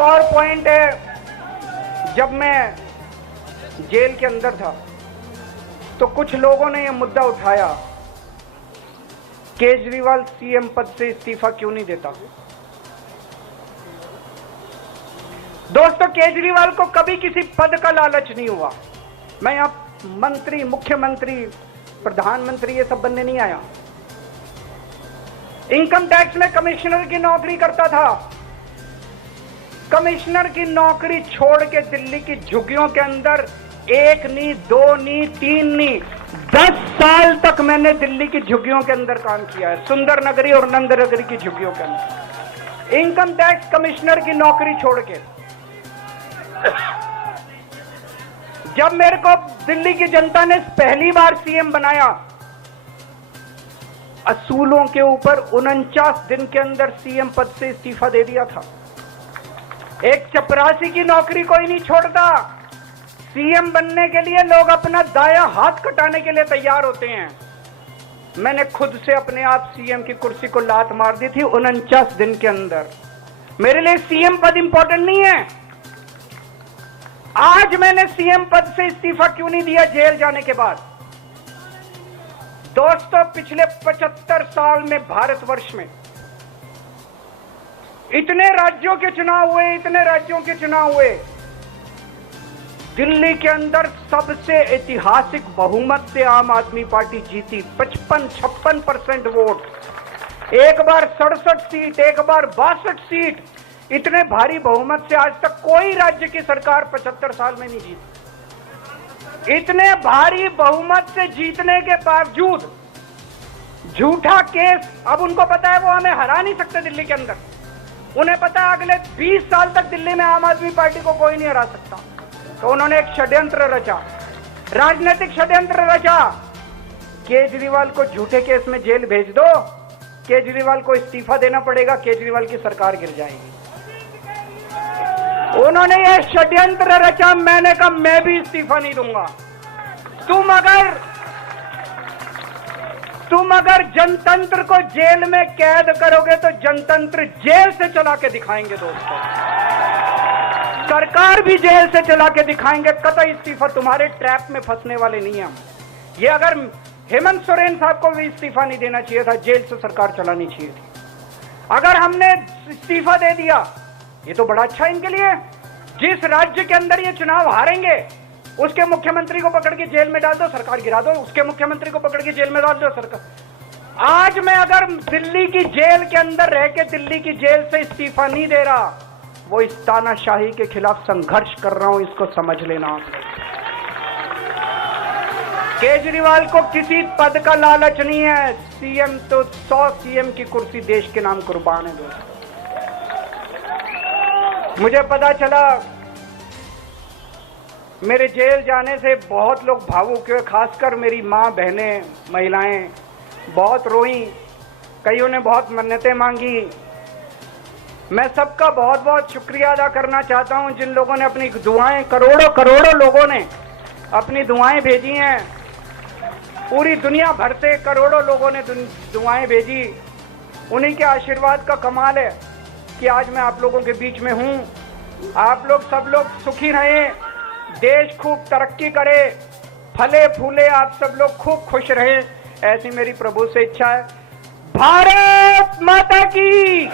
एक और पॉइंट है, जब मैं जेल के अंदर था तो कुछ लोगों ने यह मुद्दा उठाया, केजरीवाल सीएम पद से इस्तीफा क्यों नहीं देता। दोस्तों, केजरीवाल को कभी किसी पद का लालच नहीं हुआ। मैं यहां मंत्री, मुख्यमंत्री, प्रधानमंत्री ये सब बनने नहीं आया। इनकम टैक्स में कमिश्नर की नौकरी करता था। कमिश्नर की नौकरी छोड़ के दिल्ली की झुग्गियों के अंदर 1 नहीं, 2 नहीं, 3 नहीं, 10 साल तक मैंने दिल्ली की झुग्गियों के अंदर काम किया है, सुंदर नगरी और नंद नगरी की झुग्गियों के अंदर, इनकम टैक्स कमिश्नर की नौकरी छोड़ के। जब मेरे को दिल्ली की जनता ने पहली बार सीएम बनाया, असूलों के ऊपर 49 दिन के अंदर सीएम पद से इस्तीफा दे दिया था। एक चपरासी की नौकरी कोई नहीं छोड़ता। सीएम बनने के लिए लोग अपना दायां हाथ कटाने के लिए तैयार होते हैं। मैंने खुद से अपने आप सीएम की कुर्सी को लात मार दी थी 49 दिन के अंदर। मेरे लिए सीएम पद इंपॉर्टेंट नहीं है। आज मैंने सीएम पद से इस्तीफा क्यों नहीं दिया जेल जाने के बाद। दोस्तों, पिछले 75 साल में भारतवर्ष में इतने राज्यों के चुनाव हुए, इतने राज्यों के चुनाव हुए, दिल्ली के अंदर सबसे ऐतिहासिक बहुमत से आम आदमी पार्टी जीती, 55-56% वोट। एक बार 67 सीट, एक बार 62 सीट। इतने भारी बहुमत से आज तक कोई राज्य की सरकार 75 साल में नहीं जीती। इतने भारी बहुमत से जीतने के बावजूद झूठा केस, अब उनको पता है वो हमें हरा नहीं सकते दिल्ली के अंदर। उन्हें पता है अगले 20 साल तक दिल्ली में आम आदमी पार्टी को कोई नहीं हरा सकता। तो उन्होंने एक षड्यंत्र रचा, राजनीतिक षड्यंत्र रचा। केजरीवाल को झूठे केस में जेल भेज दो, केजरीवाल को इस्तीफा देना पड़ेगा, केजरीवाल की सरकार गिर जाएगी। उन्होंने यह षड्यंत्र रचा। मैंने कहा मैं भी इस्तीफा नहीं दूंगा। तुम अगर जनतंत्र को जेल में कैद करोगे तो जनतंत्र जेल से चला के दिखाएंगे। दोस्तों, सरकार भी जेल से चला के दिखाएंगे। कतई इस्तीफा, तुम्हारे ट्रैप में फंसने वाले नहीं हम। ये अगर हेमंत सोरेन साहब को भी इस्तीफा नहीं देना चाहिए था, जेल से सरकार चलानी चाहिए थी। अगर हमने इस्तीफा दे दिया, ये तो बड़ा अच्छा इनके लिए। जिस राज्य के अंदर ये चुनाव हारेंगे उसके मुख्यमंत्री को पकड़ के जेल में डाल दो, सरकार गिरा दो। उसके मुख्यमंत्री को पकड़ के जेल में डाल दो, सरकार। आज मैं अगर दिल्ली की जेल के अंदर रह के दिल्ली की जेल से इस्तीफा नहीं दे रहा, वो इस तानाशाही के खिलाफ संघर्ष कर रहा हूं, इसको समझ लेना आप लोग। केजरीवाल को किसी पद का लालच नहीं है। सीएम तो 100 सीएम की कुर्सी देश के नाम कुर्बान है। दोस्तों, मुझे पता चला मेरे जेल जाने से बहुत लोग भावुक हुए, खासकर मेरी माँ, बहनें, महिलाएं बहुत रोई। कईयों ने बहुत मन्नतें मांगी। मैं सबका बहुत बहुत शुक्रिया अदा करना चाहता हूं जिन लोगों ने अपनी दुआएं, करोड़ों लोगों ने अपनी दुआएं भेजी हैं। पूरी दुनिया भर से करोड़ों लोगों ने दुआएं भेजी। उन्हीं के आशीर्वाद का कमाल है कि आज मैं आप लोगों के बीच में हूं। आप लोग सब लोग सुखी रहें, देश खूब तरक्की करे, फले फूले, आप सब लोग खूब खुश रहें, ऐसी मेरी प्रभु से इच्छा है। भारत माता की।